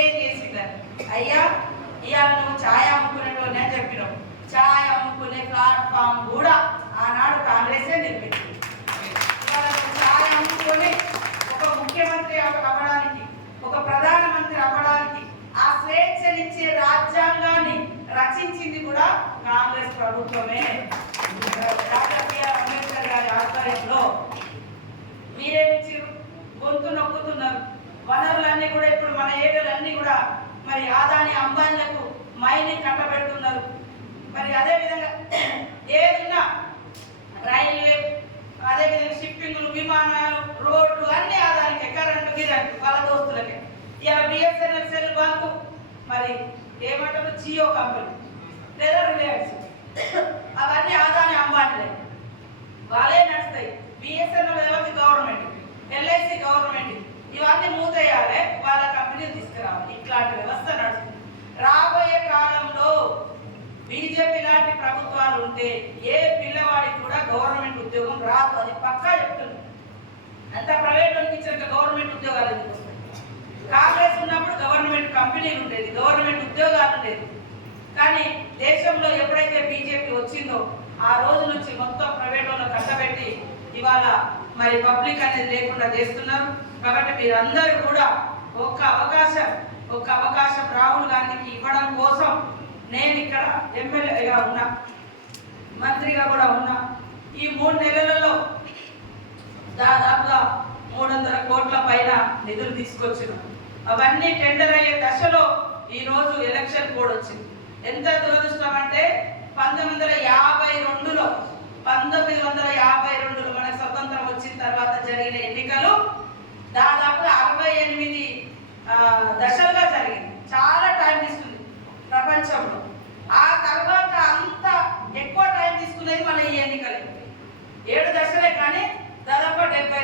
ఏం చేసిందని అయ్యా ఇవాళ నువ్వు ఛాయ్ అమ్ముకునేటోని అని చెప్పినావు. ఛాయ్ అమ్ముకునే ప్లాట్ఫామ్ కూడా ఆనాడు కాంగ్రెసే నిర్మించింది ఛాయ్ అమ్ముకొని ఒక ముఖ్యమంత్రి అవ్వడానికి ఒక ప్రధానమంత్రి అవ్వడానికి ఆ స్వేచ్ఛనిచ్చే రాజ్యాంగాన్ని రచించింది కూడా కాంగ్రెస్ ప్రభుత్వమే. డాక్టర్ బిఆర్ అంబేద్కర్ గారి ఆధ్వర్యంలో మీరేమిచ్చారు గొంతు నొక్కుతున్నారు. వనరులన్నీ కూడా ఇప్పుడు మన ఏరియాలన్నీ కూడా మరి ఆదాని అంబానీలకు మైనింగ్ కట్టబెడుతున్నారు. మరి అదే విధంగా ఏదైనా రైల్వే అదే విధంగా షిప్పింగ్లు విమానాలు రోడ్లు అన్ని ఆదానికి కరెంటు గిరెంట్ వాళ్ళ దోస్తులకే. ఇలా బిఎస్ఎన్ఎల్ సెల్ బంకు మరి ఏమంటారు జియో కంపెనీ. లేదా రిలయన్స్. అవన్నీ ఆదా అంబానీలే వాళ్ళే నడుస్తాయి బిఎస్ఎన్ఎల్ ఎవరిది గవర్నమెంట్ ఎల్ఐసి గవర్నమెంట్ ఇవన్నీ మూతేయాలి వాళ్ళ కంపెనీలు తీసుకురావాలి ఇట్లాంటి వ్యవస్థ నడుస్తుంది. రాబోయే కాలంలో బీజేపీ లాంటి ప్రభుత్వాలు ఉంటే ఏ పిల్లవాడికి కూడా గవర్నమెంట్ ఉద్యోగం రాదు అది పక్కా చెప్తుంది అంత ప్రైవేట్ వాళ్ళకి గవర్నమెంట్ ఉద్యోగాలు ఎందుకు వస్తాయి? కాంగ్రెస్ ఉన్నప్పుడు గవర్నమెంట్ కంపెనీలు ఉండేది గవర్నమెంట్ ఉద్యోగాలు ఉండేది. కానీ దేశంలో ఎప్పుడైతే బీజేపీ వచ్చిందో ఆ రోజు నుంచి మొత్తం ప్రైవేట్ వాళ్ళు కట్టబెట్టి ఇవాళ మరి పబ్లిక్ అనేది లేకుండా చేస్తున్నారు. కాబట్టి మీరందరూ కూడా ఒక్క ఒక అవకాశం రాహుల్ గాంధీకి ఇవ్వడం కోసం నేను ఇక్కడ ఎమ్మెల్యేగా ఉన్నా మంత్రిగా కూడా ఉన్నా. ఈ మూడు నెలలలో దాదాపుగా మూడు వందల కోట్ల పైన నిధులు తీసుకొచ్చిన. అవన్నీ టెండర్ అయ్యే దశలో ఈ రోజు ఎలక్షన్ కోడ్ వచ్చింది. ఎంత దురదృష్టం అంటే పంతొమ్మిది వందల యాభై రెండులో పంతొమ్మిది వందల యాభై రెండులో మనకు స్వతంత్రం వచ్చిన తర్వాత జరిగిన ఎన్నికలు దాదాపుగా అరవై ఎనిమిది ఆ, దశలుగా జరిగింది చాలా టైం తీసుకుంది ప్రపంచంలో ఆ తర్వాత అంత ఎక్కువ టైం తీసుకునేది మన ఈ ఎన్నికలే. ఏడు దశలే కానీ దాదాపు డెబ్బై